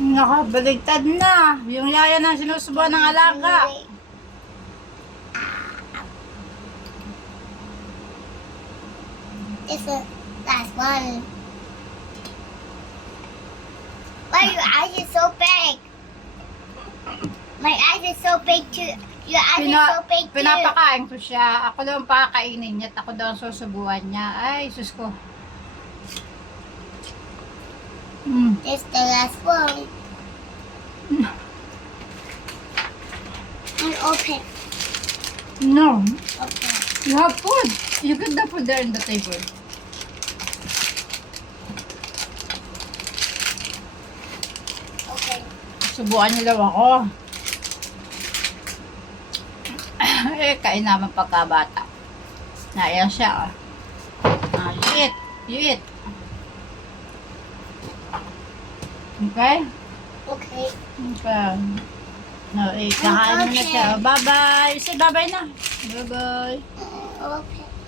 Nakabaligtad na. Yung yaya na sinusubuan ng alaga. This is last one. Why your eyes are so big? My eyes are so big too. Your eyes are Pina, so big too. pinapakain ko siya. Ako daw ang pakakainin niya at ako daw ang susubuan niya. Ay, sus ko. This the last one. And open. No. Open. You have food. You put the food there in the table. Okay. Subuan niyo daw ako. eh, kain naman pagkabata. Naiyak siya, oh. Ah, you eat. You eat. Okay? Okay. Okay. No, eh, kakain mo na siya. Bye-bye. Say bye-bye na. Bye-bye. Open.